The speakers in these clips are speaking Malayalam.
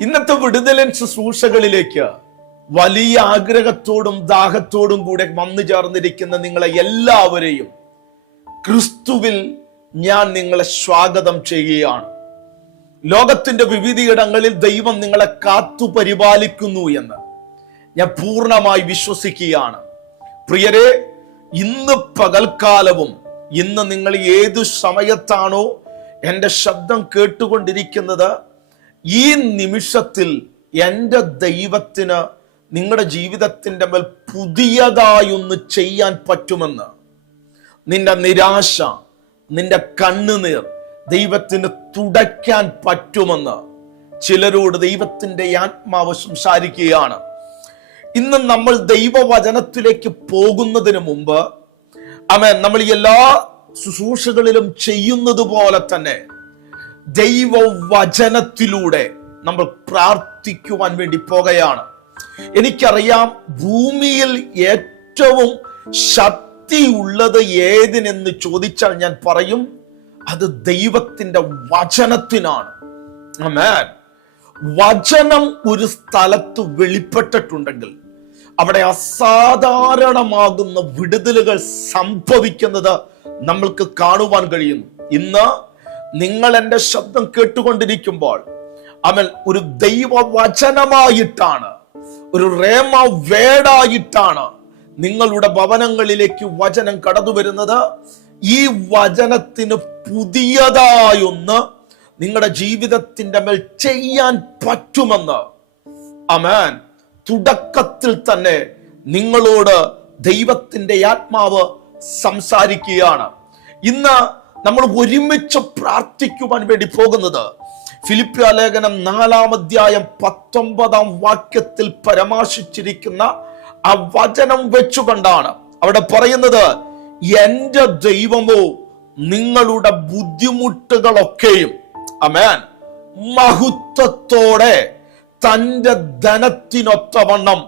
ഇന്നത്തെ വിടുതലൻ ശുശ്രൂഷകളിലേക്ക് വലിയ ആഗ്രഹത്തോടും ദാഹത്തോടും കൂടെ വന്നു ചേർന്നിരിക്കുന്ന നിങ്ങളെ എല്ലാവരെയും ക്രിസ്തുവിൽ ഞാൻ നിങ്ങളെ സ്വാഗതം ചെയ്യുകയാണ്. ലോകത്തിന്റെ വിവിധയിടങ്ങളിൽ ദൈവം നിങ്ങളെ കാത്തു പരിപാലിക്കുന്നു എന്ന് ഞാൻ പൂർണമായി വിശ്വസിക്കുകയാണ്. പ്രിയരെ ഇന്ന് പകൽക്കാലവും ഇന്ന് നിങ്ങൾ ഏതു സമയത്താണോ എന്റെ ശബ്ദം കേട്ടുകൊണ്ടിരിക്കുന്നത് ഈ നിമിഷത്തിൽ എന്റെ ദൈവത്തിന് നിങ്ങളുടെ ജീവിതത്തിന്റെ മേൽ പുതിയതായൊന്ന് ചെയ്യാൻ പറ്റുമെന്ന്. നിന്റെ നിരാശ നിന്റെ കണ്ണുനീർ ദൈവത്തിന് തുടയ്ക്കാൻ പറ്റുമെന്ന് ചിലരോട് ദൈവത്തിന്റെ ആത്മാവ് സംസാരിക്കുകയാണ്. ഇന്ന് നമ്മൾ ദൈവവചനത്തിലേക്ക് പോകുന്നതിന് മുമ്പ് അമേ നമ്മൾ എല്ലാ ശുശ്രൂഷകളിലും ചെയ്യുന്നത് പോലെ തന്നെ ദൈവവചനത്തിലൂടെ നമ്മൾ പ്രാർത്ഥിക്കുവാൻ വേണ്ടി പോകുകയാണ്. എനിക്കറിയാം ഭൂമിയിൽ ഏറ്റവും ശക്തി ഉള്ളത് ഏതിനെന്ന് ചോദിച്ചാൽ ഞാൻ പറയും അത് ദൈവത്തിന്റെ വചനത്തിനാണ്. ആമേൻ. വചനം ഒരു സ്ഥലത്ത് വെളിപ്പെട്ടിട്ടുണ്ടെങ്കിൽ അവിടെ അസാധാരണമാകുന്ന വിടുതലുകൾ സംഭവിക്കുന്നത് നമ്മൾക്ക് കാണുവാൻ കഴിയുന്നു. ഇന്ന് നിങ്ങൾ എന്റെ ശബ്ദം കേട്ടുകൊണ്ടിരിക്കുമ്പോൾ അവൻ ഒരു ദൈവവചനമായിട്ടാണ് ഒരു റേമ വേടായിട്ടാണ് നിങ്ങളുടെ ഭവനങ്ങളിലേക്ക് വചനം കടന്നു വരുന്നത്. ഈ വചനത്തിന് പുതിയതായൊന്ന് നിങ്ങളുടെ ജീവിതത്തിന്റെ മേൽ ചെയ്യാൻ പറ്റുമെന്ന്. അമേൻ. തുടക്കത്തിൽ തന്നെ നിങ്ങളോട് ദൈവത്തിന്റെ ആത്മാവ് സംസാരിക്കുകയാണ്. ഇന്ന് നമ്മൾ ഒരുമിച്ച് പ്രാർത്ഥിക്കുവാൻ വേണ്ടി പോകുന്നത്. ഫിലിപ്പ്യ ലേഖനം നാലാം അധ്യായം പത്തൊമ്പതാം വാക്യത്തിൽ പരാമർശിച്ചിരിക്കുന്ന ആ വചനം വെച്ചുകൊണ്ടാണ്. അവിടെ പറയുന്നത് എന്റെ ദൈവമോ നിങ്ങളുടെ ബുദ്ധിമുട്ടുകളൊക്കെയും അമേൻ മഹത്വത്തോടെ തന്റെ ധനത്തിനൊത്തവണ്ണം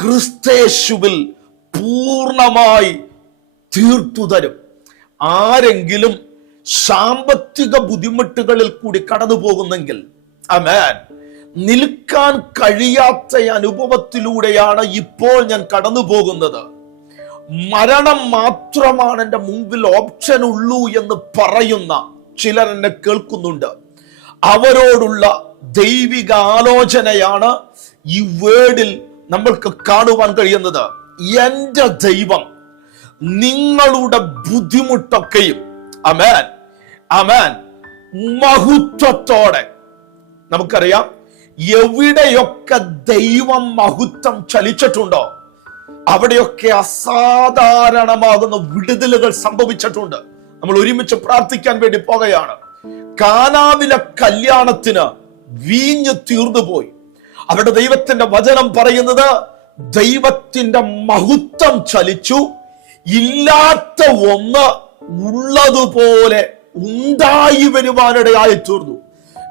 ക്രിസ്തേശുവിൽ പൂർണമായി തീർത്തു തരും. ആരെങ്കിലും സാമ്പത്തിക ബുദ്ധിമുട്ടുകളിൽ കൂടി കടന്നു പോകുന്നെങ്കിൽ അമേൻ നിൽക്കാൻ കഴിയാത്ത അനുഭവത്തിലൂടെയാണ് ഇപ്പോൾ ഞാൻ കടന്നു പോകുന്നത് മരണം മാത്രമാണ് എന്റെ മുമ്പിൽ ഓപ്ഷൻ ഉള്ളൂ എന്ന് പറയുന്ന ചിലർ എന്നെ കേൾക്കുന്നുണ്ട്. അവരോടുള്ള ദൈവിക ആലോചനയാണ് ഈ വേർഡിൽ നമ്മൾക്ക് കാണുവാൻ കഴിയുന്നത്. എന്റെ ദൈവം നിങ്ങളുടെ ബുദ്ധിമുട്ടൊക്കെയും അമേൻ അമേൻ മഹത്വത്തോടെ. നമുക്കറിയാം എവിടെയൊക്കെ ദൈവം മഹത്വം ചലിച്ചിട്ടുണ്ടോ അവിടെയൊക്കെ അസാധാരണമാകുന്ന വിടുതലുകൾ സംഭവിച്ചിട്ടുണ്ട്. നമ്മൾ ഒരുമിച്ച് പ്രാർത്ഥിക്കാൻ വേണ്ടി പോകുകയാണ് കാനാവിലെ കല്യാണത്തിന് വീഞ്ഞു തീർന്നുപോയി. അവിടെ ദൈവത്തിന്റെ വചനം പറയുന്നത് ദൈവത്തിന്റെ മഹത്വം ചലിച്ചു ഇല്ലാത്ത ഒന്ന് ഉള്ളതുപോലെ ഉണ്ടായി വരുവാനിടയായി തീർന്നു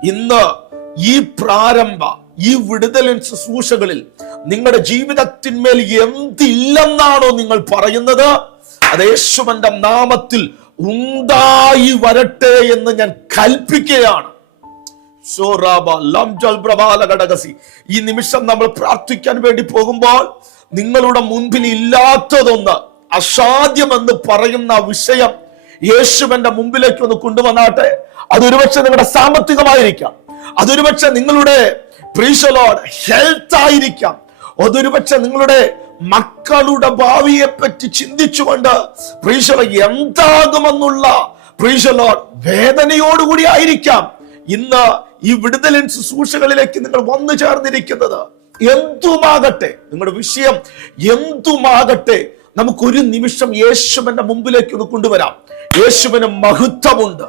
ഇന്ന് ഈ പ്രാരംഭ ഈ വിടുതലിൻ ശുശ്രൂഷകളിൽ നിങ്ങളുടെ ജീവിതത്തിന്മേൽ എന്തില്ലെന്നാണോ നിങ്ങൾ പറയുന്നത്? അത് യേശുവന്റെ നാമത്തിൽ ഉണ്ടായി വരട്ടെ എന്ന് ഞാൻ കൽപ്പിക്കുകയാണ്. ഈ നിമിഷം നമ്മൾ പ്രാർത്ഥിക്കാൻ വേണ്ടി പോകുമ്പോൾ നിങ്ങളുടെ മുൻപിൽ ഇല്ലാത്തതൊന്ന് അസാധ്യമെന്ന് പറയുന്ന വിഷയം യേശുവിന്റെ മുമ്പിലേക്ക് ഒന്ന് കൊണ്ടുവന്നാട്ടെ. അതൊരുപക്ഷെ നിങ്ങളുടെ സാമ്പത്തികമായിരിക്കാം. അതൊരുപക്ഷെ നിങ്ങളുടെ പ്രീശലോഡ് ഹെൽത്ത് ആയിരിക്കാം. അതൊരുപക്ഷെ നിങ്ങളുടെ മക്കളുടെ ഭാവിയെ പറ്റി ചിന്തിച്ചുകൊണ്ട് പ്രീശല എന്താകുമെന്നുള്ള പ്രീശലോഡ് വേദനയോടുകൂടി ആയിരിക്കാം. ഇന്ന് ഈ വിടുതലിൻ ശുശ്രൂഷകളിലേക്ക് നിങ്ങൾ വന്നു ചേർന്നിരിക്കുന്നത് എന്തുമാകട്ടെ നിങ്ങളുടെ വിഷയം എന്തുമാകട്ടെ നമുക്കൊരു നിമിഷം യേശുവിന്റെ മുമ്പിലേക്ക് ഒന്ന് കൊണ്ടുവരാം. യേശുവിന് മഹത്വമുണ്ട്.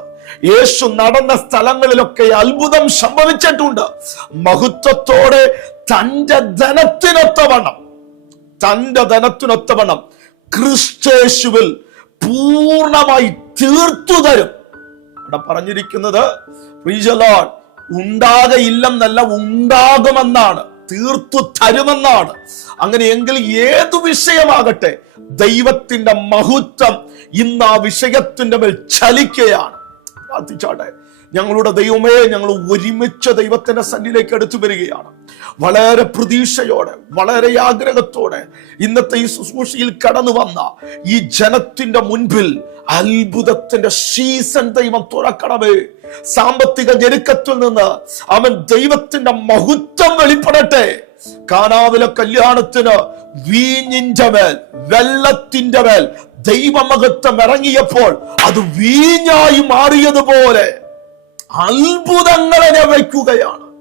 യേശു നടന്ന സ്ഥലങ്ങളിലൊക്കെ അത്ഭുതം സംഭവിച്ചിട്ടുണ്ട്. മഹത്വത്തോടെ തന്റെ ധനത്തിനൊത്തവണ്ണം തന്റെ ധനത്തിനൊത്തവണ്ണം ക്രിസ്തേശുവിൽ പൂർണമായി തീർത്തു തരും. ഇവിടെ പറഞ്ഞിരിക്കുന്നത് ഉണ്ടാകയില്ലെന്നല്ല ഉണ്ടാകുമെന്നാണ്. തീർത്തു തരുമെന്നാണ്. അങ്ങനെയെങ്കിൽ ഏതു വിഷയമാകട്ടെ ദൈവത്തിന്റെ മഹത്വം ഇന്ന് ആ വിഷയത്തിന്റെ മേൽ ചലിക്കുകയാണ്. പ്രാർത്ഥിച്ചോട്ടെ. ഞങ്ങളുടെ ദൈവമേ ഞങ്ങൾ ഒരുമിച്ച ദൈവത്തിന്റെ സന്നിലേക്ക് എടുത്തു വരികയാണ്. വളരെ പ്രതീക്ഷയോടെ വളരെ ആഗ്രഹത്തോടെ ഇന്നത്തെ ഈ ശുശ്രൂഷയിൽ കടന്നു വന്ന ഈ ജനത്തിന്റെ മുൻപിൽ അത്ഭുതത്തിന്റെ സീസൺ ദൈവം തുറക്കണമേ. സാമ്പത്തിക ഞെരുക്കത്തിൽ നിന്ന് അവൻ ദൈവത്തിന്റെ മഹത്വം വെളിപ്പെടട്ടെ. കാനാവിലെ കല്യാണത്തിന് വീഞ്ഞിന്റെ മേൽ വെള്ളത്തിന്റെ മേൽ ദൈവമഹത്വം ഇറങ്ങിയപ്പോൾ അത് വീഞ്ഞായി മാറിയതുപോലെ അത്ഭുതങ്ങളെ രവയ്ക്കുകയാണ്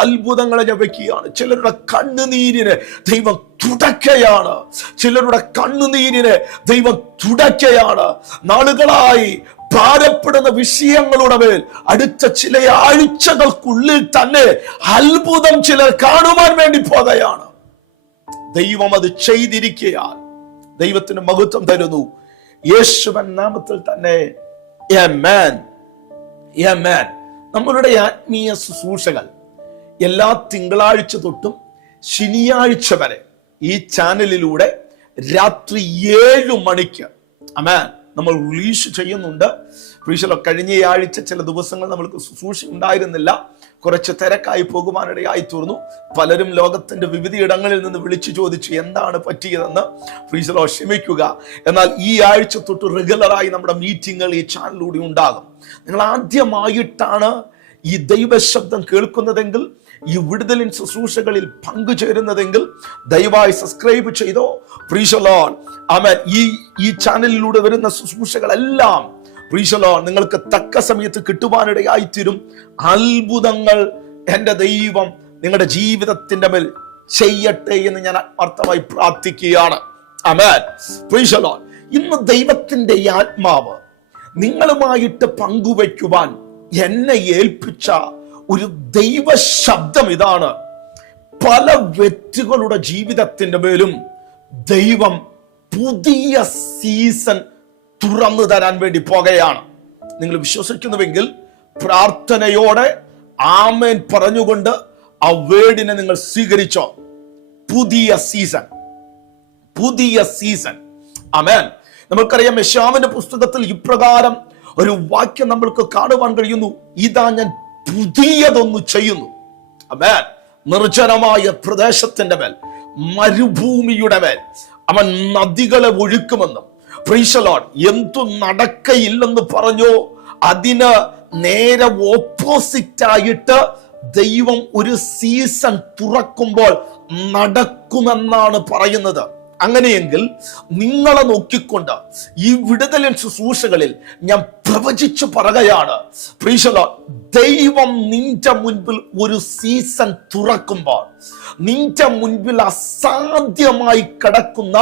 അത്ഭുതങ്ങളെ ജപിക്കുകയാണ് ചിലരുടെ കണ്ണുനീരിനെ ദൈവം തുടക്കയാണ് ചിലരുടെ കണ്ണുനീരിനെ ദൈവം തുടക്കയാണ് നാളുകളായി ഭാരപ്പെടുന്ന വിഷയങ്ങളുടെ മേൽ അടുത്ത ചില ആഴ്ചകൾക്കുള്ളിൽ തന്നെ അത്ഭുതം ചിലർ കാണുവാൻ വേണ്ടി പോകുകയാണ്. ദൈവം അത് ചെയ്തിരിക്കുകയാൽ ദൈവത്തിന് മഹത്വം തരുന്നു. യേശുവൻ നാമത്തിൽ തന്നെ. Amen. മാൻ നമ്മളുടെ ആത്മീയ ശുശ്രൂഷകൾ എല്ലാ തിങ്കളാഴ്ച തൊട്ടും ശനിയാഴ്ച വരെ ഈ ചാനലിലൂടെ രാത്രി ഏഴ് മണിക്ക് അമാൻ നമ്മൾ റിലീസ് ചെയ്യുന്നുണ്ട് പ്രീശലോ കഴിഞ്ഞ ആഴ്ച ചില ദിവസങ്ങൾ നമ്മൾക്ക് ശുശ്രൂഷ ഉണ്ടായിരുന്നില്ല കുറച്ച് തിരക്കായി പോകുവാനിടയായി തീർന്നു. പലരും ലോകത്തിന്റെ വിവിധ ഇടങ്ങളിൽ നിന്ന് വിളിച്ചു ചോദിച്ചു എന്താണ് പറ്റിയതെന്ന്? പ്രീശലോ ക്ഷമിക്കുക. എന്നാൽ ഈ ആഴ്ച തൊട്ട് റെഗുലറായി നമ്മുടെ മീറ്റിങ്ങുകൾ ഈ ചാനലിലൂടെ ഉണ്ടാകും. നിങ്ങൾ ആദ്യമായിട്ടാണ് ഈ ദൈവശബ്ദം കേൾക്കുന്നതെങ്കിൽ ഈ വിടുതലിൻ ശുശ്രൂഷകളിൽ പങ്കുചേരുന്നതെങ്കിൽ ദയവായി സബ്സ്ക്രൈബ് ചെയ്തോ. പ്രീശലോൺ ആമൻ ഈ ഈ ചാനലിലൂടെ വരുന്ന ശുശ്രൂഷകളെല്ലാം പ്രീശലോൺ നിങ്ങൾക്ക് തക്ക സമയത്ത് കിട്ടുവാനിടയായി തീരും അത്ഭുതങ്ങൾ എന്റെ ദൈവം നിങ്ങളുടെ ജീവിതത്തിന്റെ മേൽ ചെയ്യട്ടെ എന്ന് ഞാൻ ആത്മാർത്ഥമായി പ്രാർത്ഥിക്കുകയാണ്. അമേൻ പ്രീശലോ ഇന്ന് ദൈവത്തിന്റെ ആത്മാവ് നിങ്ങളുമായിട്ട് പങ്കുവയ്ക്കുവാൻ എന്നെ ഏൽപ്പിച്ച ഒരു ദൈവ ശബ്ദം ഇതാണ്. പല വ്യക്തികളുടെ ജീവിതത്തിന്റെ മേലും ദൈവം പുതിയ സീസൺ തുറന്നു തരാൻ വേണ്ടി പോകുകയാണ്. നിങ്ങൾ വിശ്വസിക്കുന്നുവെങ്കിൽ പ്രാർത്ഥനയോടെ ആമേൻ പറഞ്ഞുകൊണ്ട് ആ വേർഡിനെ നിങ്ങൾ സ്വീകരിച്ചോ. പുതിയ സീസൺ. പുതിയ സീസൺ. ആമേൻ. നമുക്കറിയാം യശാമിന്റെ പുസ്തകത്തിൽ ഇപ്രകാരം ഒരു വാക്യം നമ്മൾക്ക് കാണുവാൻ കഴിയുന്നു. ഇതാ ഞാൻ പുതിയതൊന്നു ചെയ്യുന്നു. അമേൻ നിർജനമായ പ്രദേശത്തിന്റെ മേൽ മരുഭൂമിയുടെ മേൽ അവൻ നദികളെ ഒഴുക്കുമെന്നും പ്രീശലോൺ എന്തു നടക്കയില്ലെന്ന് പറഞ്ഞു? അതിന് നേരെ ഓപ്പോസിറ്റ് ആയിട്ട് ദൈവം ഒരു സീസൺ തുറക്കുമ്പോൾ നടക്കുമെന്നാണ് പറയുന്നത്. അങ്ങനെയെങ്കിൽ നിങ്ങളെ നോക്കിക്കൊണ്ട് ഈ വിടുതലിൻ ശുശ്രൂഷകളിൽ ഞാൻ പ്രവചിച്ചു പറയുകയാണ്. പ്രീശല ദൈവം നിന്റെ മുൻപിൽ ഒരു സീസൺ തുറക്കുമ്പോൾ നിന്റെ മുൻപിൽ അസാധ്യമായി കിടക്കുന്ന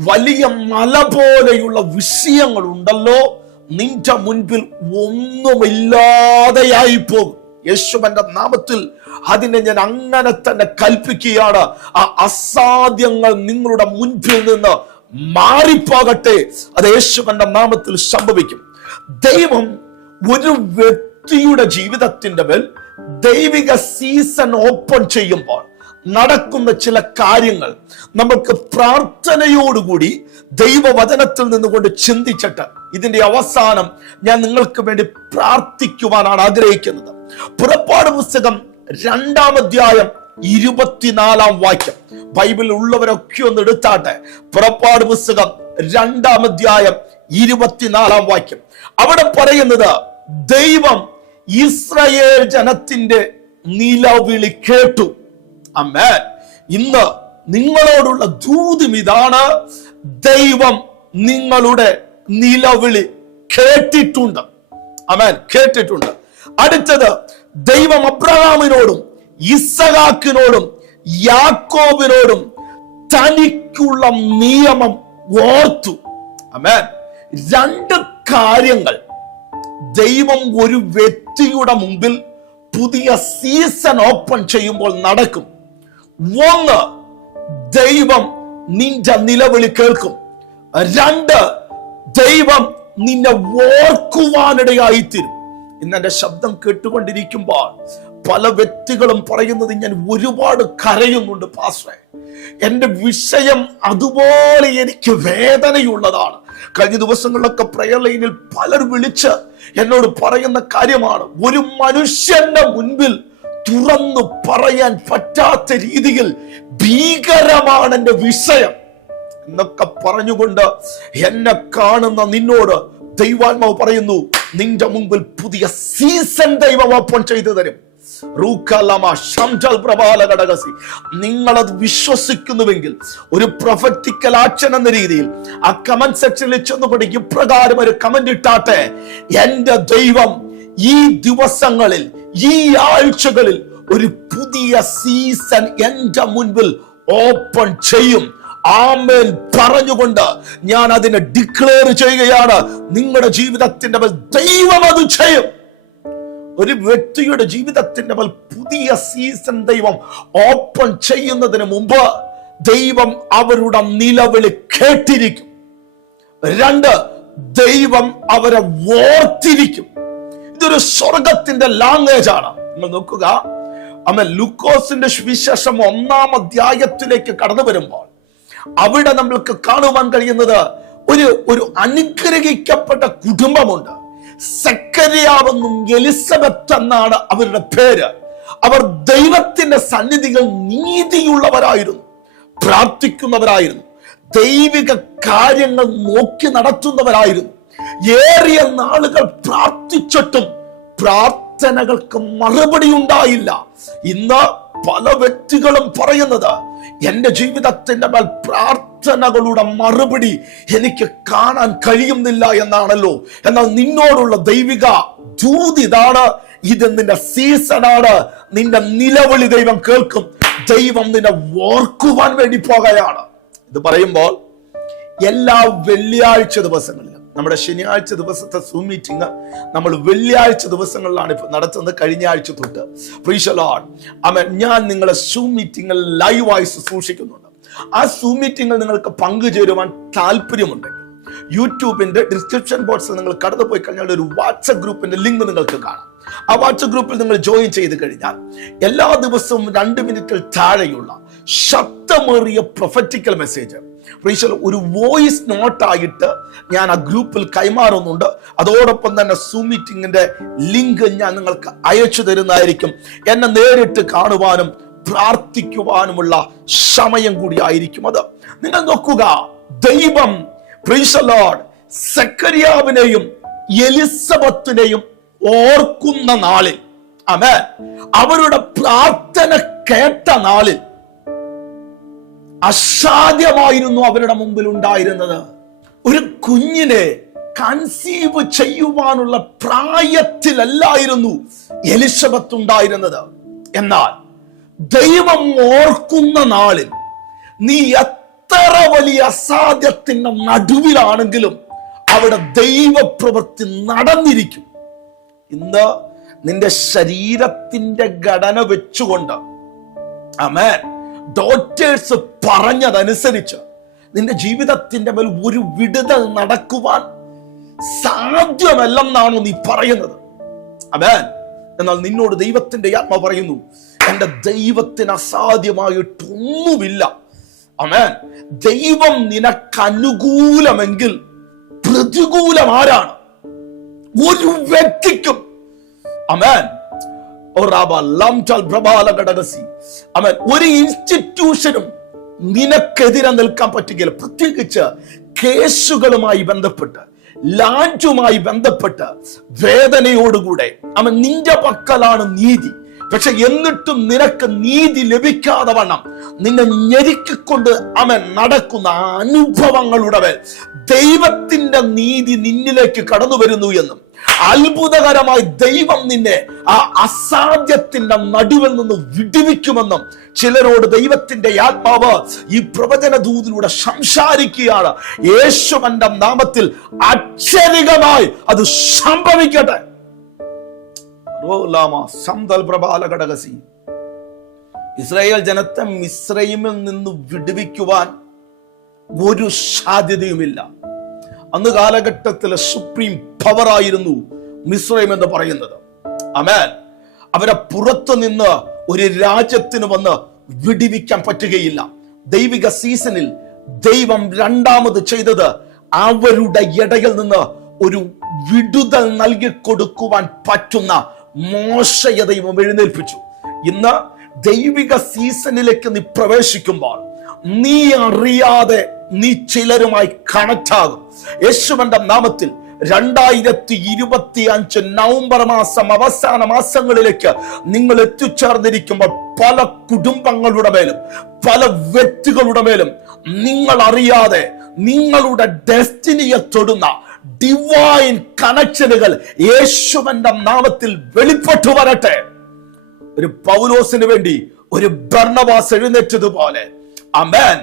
വലിയ മല പോലെയുള്ള വിഷയങ്ങൾ ഉണ്ടല്ലോ നിന്റെ മുൻപിൽ ഒന്നുമില്ലാതെയായി പോകും യേശുവന്റെ നാമത്തിൽ അതിനെ ഞാൻ അങ്ങനെ തന്നെ കൽപ്പിക്കുകയാണ്. ആ അസാധ്യങ്ങൾ നിങ്ങളുടെ മുൻപിൽ നിന്ന് മാറിപ്പോകട്ടെ. അത് യേശുവന്റെ നാമത്തിൽ സംഭവിക്കും. ദൈവം ഒരു വ്യക്തിയുടെ ജീവിതത്തിന്റെ മേൽ ദൈവിക സീസൺ ഓപ്പൺ ചെയ്യുമ്പോൾ നടക്കുന്ന ചില കാര്യങ്ങൾ നമുക്ക് പ്രാർത്ഥനയോടുകൂടി ദൈവവചനത്തിൽ നിന്നുകൊണ്ട് ചിന്തിച്ചിട്ട് ഇതിന്റെ അവസാനം ഞാൻ നിങ്ങൾക്ക് വേണ്ടി പ്രാർത്ഥിക്കുവാനാണ് ആഗ്രഹിക്കുന്നത്. പുറപ്പാട് പുസ്തകം രണ്ടാം അധ്യായം ഇരുപത്തിനാലാം വാക്യം. ബൈബിളിൽ ഉള്ളവരൊക്കെ ഒന്ന് എടുത്താട്ടെ. പുറപ്പാട് പുസ്തകം രണ്ടാം അധ്യായം ഇരുപത്തിനാലാം വാക്യം. അവിടെ പറയുന്നത് ദൈവം ഇസ്രയേൽ ജനത്തിന്റെ നിലവിളി കേട്ടു. ഇന്ന് നിങ്ങളോടുള്ള ദൂതും ഇതാണ്. ദൈവം നിങ്ങളുടെ നിലവിളി കേട്ടിട്ടുണ്ട്. അമേൻ. കേട്ടിട്ടുണ്ട്. അടുത്തത് ദൈവം അബ്രഹാമിനോടും ഇസഹാക്കിനോടും യാക്കോബിനോടും തനിക്കുള്ള നിയമം ഓർത്തു. അമേൻ. രണ്ട് കാര്യങ്ങൾ. ദൈവം ഒരു വ്യക്തിയുടെ മുമ്പിൽ പുതിയ സീസൺ ഓപ്പൺ ചെയ്യുമ്പോൾ നടക്കും. ഒന്ന് ദൈവം നിന്റെ നിലവിളി കേൾക്കും. രണ്ട് ദൈവം നിന്നെ ഓർക്കുവാനിടയായിത്തീരും ഇന്ന് ഇന്നെ ശബ്ദം കേട്ടുകൊണ്ടിരിക്കുമ്പോൾ പല വ്യക്തികളും പറയുന്നത് ഞാൻ ഒരുപാട് കരയുന്നുണ്ട് പാസ്റ്ററെ. എന്റെ വിഷയം അതുപോലെ എനിക്ക് വേദനയുള്ളതാണ്. കഴിഞ്ഞ ദിവസങ്ങളിലൊക്കെ പ്രയർ ലൈനിൽ പലർ വിളിച്ച് എന്നോട് പറയുന്ന കാര്യമാണ്. ഒരു മനുഷ്യന്റെ മുൻപിൽ തുറന്നു പറയാൻ പറ്റാത്ത രീതിയിൽ ഭീകരമാണ് എന്റെ വിഷയം എന്നൊക്കെ പറഞ്ഞുകൊണ്ട് എന്നെ കാണുന്ന നിന്നോട് ദൈവാത്മാവ് പറയുന്നു നിന്റെ മുമ്പിൽ പുതിയ സീസൺ ദൈവം ഓപ്പൺ ചെയ്തു തരും. നിങ്ങൾ അത് വിശ്വസിക്കുന്നുവെങ്കിൽ ഒരു പ്രൊഫറ്റിക്കൽ ആക്ഷൻ എന്ന രീതിയിൽ ആ കമന്റ് സെക്ഷനിൽ ചെന്ന് ചെന്നുകൊണ്ട് ഇപ്രകാരം ഒരു കമന്റ് ഇട്ടാട്ടെ എന്റെ ദൈവം ഈ ദിവസങ്ങളിൽ ഈ ആഴ്ചകളിൽ ഒരു പുതിയ സീസൺ എന്റെ മുൻപിൽ ഓപ്പൺ ചെയ്യും. ആമേൻ പറഞ്ഞുകൊണ്ട് ഞാൻ അതിനെ ഡിക്ലെയർ ചെയ്യുകയാണ്. നിങ്ങളുടെ ജീവിതത്തിന്റെ മേൽ ദൈവം അത് ചെയ്യും. ഒരു വ്യക്തിയുടെ ജീവിതത്തിന്റെ മേൽ പുതിയ സീസൺ ദൈവം ഓപ്പൺ ചെയ്യുന്നതിന് മുമ്പ് ദൈവം അവരുടെ നിലവിളി കേട്ടിരിക്കും. രണ്ട് ദൈവം അവരെ ഓർത്തിരിക്കും. ഇതൊരു സ്വർഗത്തിന്റെ ലാംഗ്വേജ് ആണ്. നിങ്ങൾ നോക്കുക. അമ്മ ലുക്കോസിന്റെ സുവിശേഷം ഒന്നാം അധ്യായത്തിലേക്ക് കടന്നു വരുമ്പോൾ അവിടെ നമ്മൾക്ക് കാണുവാൻ കഴിയുന്നത് ഒരു ഒരു അനുഗ്രഹിക്കപ്പെട്ട കുടുംബമുണ്ട്. സെക്കരിയാവെന്നും എലിസബത്ത് എന്നാണ് അവരുടെ പേര്. അവർ ദൈവത്തിന്റെ സന്നിധികൾ നീതിയുള്ളവരായിരുന്നു പ്രാർത്ഥിക്കുന്നവരായിരുന്നു ദൈവിക കാര്യങ്ങൾ നോക്കി നടത്തുന്നവരായിരുന്നു. ഏറിയ നാളുകൾ പ്രാർത്ഥിച്ചിട്ടും പ്രാർത്ഥനകൾക്ക് മറുപടി ഉണ്ടായില്ല ഇന്ന് പല വ്യക്തികളും പറയുന്നത് എന്റെ ജീവിതത്തിന്റെ മേൽ പ്രാർത്ഥനകളുടെ മറുപടി എനിക്ക് കാണാൻ കഴിയുന്നില്ല എന്നാണല്ലോ. എന്നാൽ നിന്നോടുള്ള ദൈവിക ജൂതി ഇതാണ്. ഇത് നിന്റെ സീസണാണ് നിന്റെ നിലവിളി ദൈവം കേൾക്കും. ദൈവം നിന്നെ ഓർക്കുവാൻ വേണ്ടി പോകുകയാണ് ഇത് പറയുമ്പോൾ എല്ലാ വെള്ളിയാഴ്ച ദിവസങ്ങളിലും നമ്മുടെ ശനിയാഴ്ച ദിവസത്തെ സൂം മീറ്റിംഗ് നമ്മൾ വെള്ളിയാഴ്ച ദിവസങ്ങളിലാണ് ഇപ്പോൾ നടത്തുന്നത്. കഴിഞ്ഞ ആഴ്ച തൊട്ട്. പ്രീഷലോഡ് അമ്മ ഞാൻ നിങ്ങളെ സൂം മീറ്റിംഗ് ലൈവായി സൂക്ഷിക്കുന്നുണ്ട് ആ സൂം മീറ്റിംഗിൽ നിങ്ങൾക്ക് പങ്കുചേരുവാൻ താല്പര്യമുണ്ടെങ്കിൽ യൂട്യൂബിന്റെ ഡിസ്ക്രിപ്ഷൻ ബോക്സിൽ നിങ്ങൾ കടന്നു പോയി കഴിഞ്ഞാൽ ഒരു വാട്സപ്പ് ഗ്രൂപ്പിന്റെ ലിങ്ക് നിങ്ങൾക്ക് കാണാം. ആ വാട്സപ്പ് ഗ്രൂപ്പിൽ നിങ്ങൾ ജോയിൻ ചെയ്ത് കഴിഞ്ഞാൽ എല്ലാ ദിവസവും രണ്ട് മിനിറ്റിൽ താഴെയുള്ള ശബ്ദമേറിയ പ്രൊഫറ്റിക്കൽ മെസ്സേജ് പ്രീശൽ ഒരു വോയിസ് നോട്ടായിട്ട് ഞാൻ ആ ഗ്രൂപ്പിൽ കൈമാറുന്നുണ്ട്. അതോടൊപ്പം തന്നെ സൂം മീറ്റിംഗിന്റെ ലിങ്ക് ഞാൻ നിങ്ങൾക്ക് അയച്ചു തരുന്നതായിരിക്കും. എന്നെ നേരിട്ട് കാണുവാനും പ്രാർത്ഥിക്കുവാനുമുള്ള സമയം കൂടിയായിരിക്കും അത്. നിങ്ങൾ നോക്കുക ദൈവം പ്രീശലോഡ് സെക്കരിയാവിനെയും എലിസബത്തിനെയും ഓർക്കുന്ന നാളിൽ അവരുടെ പ്രാർത്ഥന കേട്ട നാളിൽ അസാധ്യമായിരുന്നു അവരുടെ മുമ്പിൽ ഉണ്ടായിരുന്നത്. ഒരു കുഞ്ഞിനെ കൺസീവ് ചെയ്യുവാനുള്ള പ്രായത്തിലല്ലായിരുന്നു എലിസബത്ത് ഉണ്ടായിരുന്നത്. എന്നാൽ ദൈവം ഓർക്കുന്ന നാളിൽ നീ എത്ര വലിയ അസാധ്യത്തിന്റെ നടുവിലാണെങ്കിലും അവിടെ ദൈവപ്രവൃത്തി നടന്നിരിക്കും. ഇന്ന് നിന്റെ ശരീരത്തിന്റെ ഘടന വെച്ചുകൊണ്ട്. അമേൻ ഡോക്ടേഴ്സ് പറഞ്ഞതനുസരിച്ച് നിന്റെ ജീവിതത്തിന്റെ മേൽ ഒരു വിടുതൽ നടക്കുവാൻ സാധ്യമല്ലെന്നാണോ നീ പറയുന്നത്. അമേൻ എന്നാൽ നിന്നോട് ദൈവത്തിന്റെ ആത്മ പറയുന്നു എന്റെ ദൈവത്തിന് അസാധ്യമായിട്ടൊന്നുമില്ല അമേൻ ദൈവം നിനക്ക് അനുകൂലമെങ്കിൽ പ്രതികൂലം ആരാണ്? ഒരു വ്യക്തിക്കും. അമേൻ അവൻ ഒരു ഇൻസ്റ്റിറ്റ്യൂഷനും നിനക്കെതിരെ നിൽക്കാൻ പറ്റുകയില്ല. പ്രത്യേകിച്ച് കേസുകളുമായി ബന്ധപ്പെട്ട് ലാഞ്ചുമായി ബന്ധപ്പെട്ട് വേദനയോടുകൂടെ. അവൻ നിന്റെ പക്കലാണ് നീതി. പക്ഷെ എന്നിട്ടും നിനക്ക് നീതി ലഭിക്കാതെ വണ്ണം നിന്നെ ഞെരുക്കിക്കൊണ്ട് അവൻ നടക്കുന്ന അനുഭവങ്ങളുടെ ദൈവത്തിന്റെ നീതി നിന്നിലേക്ക് കടന്നു വരുന്നു എന്നും അത്ഭുതകരമായി ദൈവം നിന്നെ ആ അസാധ്യത്തിന്റെ നടുവിൽ നിന്ന് വിടുവിക്കുമെന്നും ചിലരോട് ദൈവത്തിന്റെ ആത്മാവ് ഈ പ്രവചന ദൂതിലൂടെ സംസാരിക്കുകയാണ് യേശുവന്റെ നാമത്തിൽ അക്ഷരികമായി അത് സംഭവിക്കട്ടെ. ഇസ്രായേൽ ജനത്തെ മിശ്രയിമിൽ നിന്ന് വിടുവിക്കുവാൻ ഒരു സാധ്യതയുമില്ല. അന്ന് കാലഘട്ടത്തിലെ സുപ്രീം പവർ ആയിരുന്നു മിസ്രൈം എന്ന് പറയുന്നത്. അമേൻ അവരെ പുറത്തു നിന്ന് ഒരു രാജ്യത്തിന് വന്ന് വിടിവിക്കാൻ പറ്റുകയില്ല. ദൈവിക സീസണിൽ ദൈവം രണ്ടാമത് ചെയ്തത് അവരുടെ ഇടയിൽ നിന്ന് ഒരു വിടുതൽ നൽകി കൊടുക്കുവാൻ പറ്റുന്ന മോശയ ദൈവം എഴുന്നേൽപ്പിച്ചു. ഇന്ന് ദൈവിക സീസണിലേക്ക് നീ പ്രവേശിക്കുമ്പോൾ നീ അറിയാതെ നീ ചിലരുമായി കണക്ട് ആകും. യേശുവന്റെ നാമത്തിൽ രണ്ടായിരത്തി ഇരുപത്തി അഞ്ച് നവംബർ മാസം അവസാന മാസങ്ങളിലേക്ക് നിങ്ങൾ എത്തിച്ചേർന്നിരിക്കുമ്പോൾ പല കുടുംബങ്ങളുടെ മേലും പല വ്യക്തികളുടെ മേലും നിങ്ങൾ അറിയാതെ നിങ്ങളുടെ ഡെസ്റ്റിനിയെ തൊടുന്ന ഡിവൈൻ കണക്ഷനുകൾ യേശുവന്റെ നാമത്തിൽ വെളിപ്പെട്ടു വരട്ടെ. ഒരു പൗലോസിന് വേണ്ടി ഒരു ഭർണവാസ് എഴുന്നേറ്റതുപോലെ അമേൻ.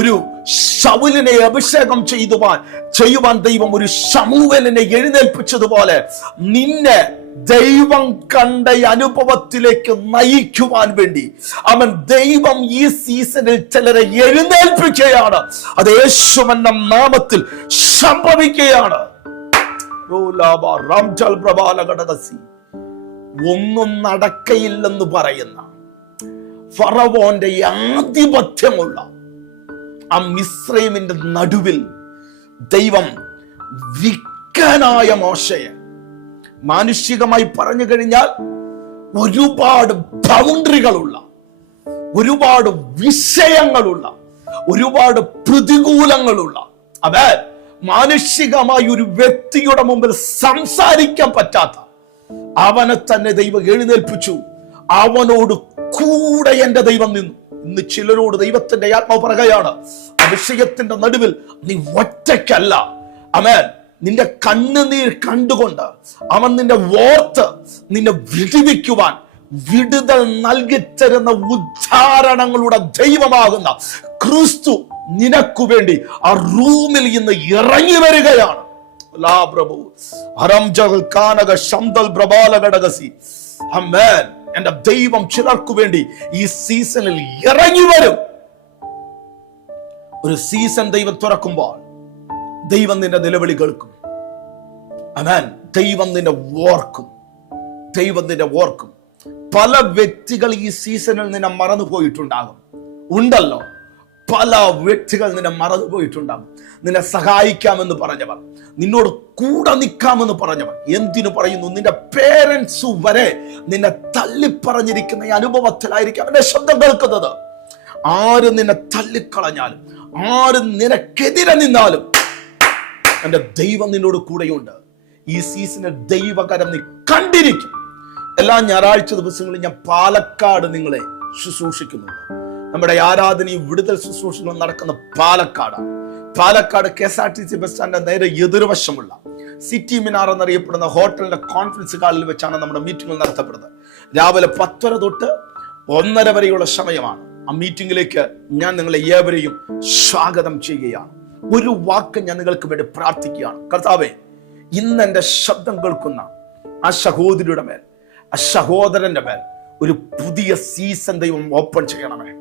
ഒരു ശൗലിനെ അഭിഷേകം ചെയ്തുവാൻ ചെയ്യുവാൻ ദൈവം ഒരു ശമൂവലിനെ എഴുന്നേൽപ്പിച്ചതുപോലെ നിന്നെ ദൈവം കണ്ട അനുഭവത്തിലേക്ക് നയിക്കുവാൻ വേണ്ടി അവൻ ദൈവം ഈ സീസണിൽ ചിലരെ എഴുന്നേൽപ്പിക്കുകയാണ്. അത് യേശുവെന്ന നാമത്തിൽ സംഭവിക്കുകയാണ്. ഒന്നും നടക്കയില്ലെന്ന് പറയുന്ന ഫറവോന്റെ ആധിപത്യമുള്ള ആ മിശ്രൈമിന്റെ നടുവിൽ ദൈവം വിക്കനായ മോശയെ മാനുഷികമായി പറഞ്ഞു കഴിഞ്ഞാൽ ഒരുപാട് ബൗണ്ടറികളുള്ള ഒരുപാട് വിഷയങ്ങളുള്ള ഒരുപാട് പ്രതികൂലങ്ങളുള്ള അതെ മാനുഷികമായി ഒരു വ്യക്തിയുടെ മുമ്പിൽ സംസാരിക്കാൻ പറ്റാത്ത അവനെ തന്നെ ദൈവം എഴുന്നേൽപ്പിച്ചു. അവനോട് കൂടെ എന്റെ ദൈവം നിന്നു. ഇന്ന് ചിലരോട് ദൈവത്തിന്റെ ആത്മാവ് പറയുകയാണ് അഭിഷേകത്തിന്റെ നടുവിൽ നീ ഒറ്റയ്ക്കല്ല. അമേൻ. നിന്റെ കണ്ണുനീർ കണ്ടുകൊണ്ട് അവൻ നിന്റെ വോർത്ത് നിന്നെ വിടിവിക്കുവാൻ വിടുതൽ നൽകിത്തരുന്ന ഉദ്ധാരണങ്ങളുടെ ദൈവമാകുന്ന ക്രിസ്തു നിനക്കു വേണ്ടി ആ റൂമിൽ ഇന്ന് ഇറങ്ങി വരികയാണ്. പ്രഭു ഹരം ജഗൽ കാനക ശംദൽ പ്രബാലഘടകസി അമ്മേൻ എന്റെ ദൈവം ചിലർക്ക് വേണ്ടി ഈ സീസണിൽ ഇറങ്ങി വരും. ഒരു സീസൺ ദൈവം തുറക്കുമ്പോൾ ദൈവം നിന്റെ നിലവിളി കേൾക്കും. അതാൻ ദൈവം നിന്നെ ഓർക്കും. ദൈവം നിന്നെ ഓർക്കും. പല വ്യക്തികൾ ഈ സീസണിൽ നിന്നെ മറന്നു പോയിട്ടുണ്ടാകും ഉണ്ടല്ലോ. പല വ്യക്തികൾ നിന്നെ മറന്നു പോയിട്ടുണ്ടാകും നിന്നെ സഹായിക്കാമെന്ന് പറഞ്ഞവർ. നിന്നോട് കൂടെ നിൽക്കാമെന്ന് പറഞ്ഞവർ. എന്തിനു പറയുന്നു? നിന്റെ പേരൻസ് വരെ നിന്നെ തള്ളിപ്പറഞ്ഞിരിക്കുന്ന ഈ അനുഭവത്തിലായിരിക്കും അവന്റെ ശബ്ദം കേൾക്കുന്നത്. ആര് നിന്നെ തള്ളിക്കളഞ്ഞാലും ആര് നിനക്കെതിരെ നിന്നാലും എന്റെ ദൈവം നിന്നോട് കൂടെയുണ്ട്. ഈ സീസണിൽ ദൈവകരം നീ കണ്ടിരിക്കും. എല്ലാ ഞായറാഴ്ച ദിവസങ്ങളിൽ ഞാൻ പാലക്കാട് നിങ്ങളെ ശുശ്രൂഷിക്കുന്നുണ്ട്. നമ്മുടെ ആരാധനയും വിടുതൽ ശുശ്രൂഷകളും നടക്കുന്ന പാലക്കാടാണ് Palakkad K S R T C bus സ്റ്റാൻഡിന്റെ നേരെ എതിർവശമുള്ള സിറ്റി മിനാർ എന്നറിയപ്പെടുന്ന ഹോട്ടലിന്റെ കോൺഫറൻസ് ഹാളിൽ വെച്ചാണ് നമ്മുടെ മീറ്റിംഗുകൾ നടത്തപ്പെടുന്നത്. രാവിലെ പത്തര തൊട്ട് ഒന്നര വരെയുള്ള സമയമാണ്. ആ മീറ്റിംഗിലേക്ക് ഞാൻ നിങ്ങളെ ഏവരെയും സ്വാഗതം ചെയ്യുകയാണ്. ഒരു വാക്ക് ഞാൻ നിങ്ങൾക്ക് വേണ്ടി പ്രാർത്ഥിക്കുകയാണ്. കർത്താവേ ഇന്ന് എന്റെ ശബ്ദം കേൾക്കുന്ന ആ സഹോദരിയുടെ മേൽ ആ സഹോദരന്റെ മേൽ ഒരു പുതിയ സീസൺ ദൈവം ഓപ്പൺ ചെയ്യണമേ.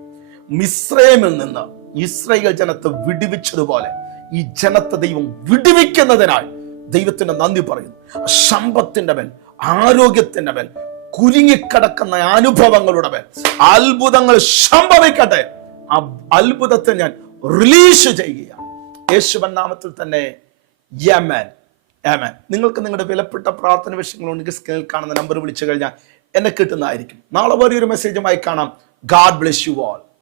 മിശ്രമിൽ നിന്ന് ഇസ്രയേൽ ജനത്തെ വിടുവിച്ചതുപോലെ ഈ ജനത്തെ ദൈവം വിടുവിക്കുന്നതിനാൽ ദൈവത്തിന്റെ നന്ദി പറയുന്നു. സമ്പത്തിന്റെ മേൽ ആരോഗ്യത്തിന്റെ മേൽ കുരുങ്ങിക്കിടക്കുന്ന അനുഭവങ്ങളുടെ മേൽ അത്ഭുതങ്ങൾ സംഭവിക്കട്ടെ. ആ അത്ഭുതത്തെ ഞാൻ റിലീസ് ചെയ്യുകയാണ്. യേശുവൻ നാമത്തിൽ തന്നെ നിങ്ങൾക്ക് നിങ്ങളുടെ വിലപ്പെട്ട പ്രാർത്ഥന വിഷയങ്ങളുണ്ടെങ്കിൽ സ്ക്രീനിൽ കാണുന്ന നമ്പർ വിളിച്ചു കഴിഞ്ഞാൽ എന്നെ കിട്ടുന്നതായിരിക്കും. നാളെ വേറെ ഒരു മെസ്സേജുമായി കാണാം. God bless you all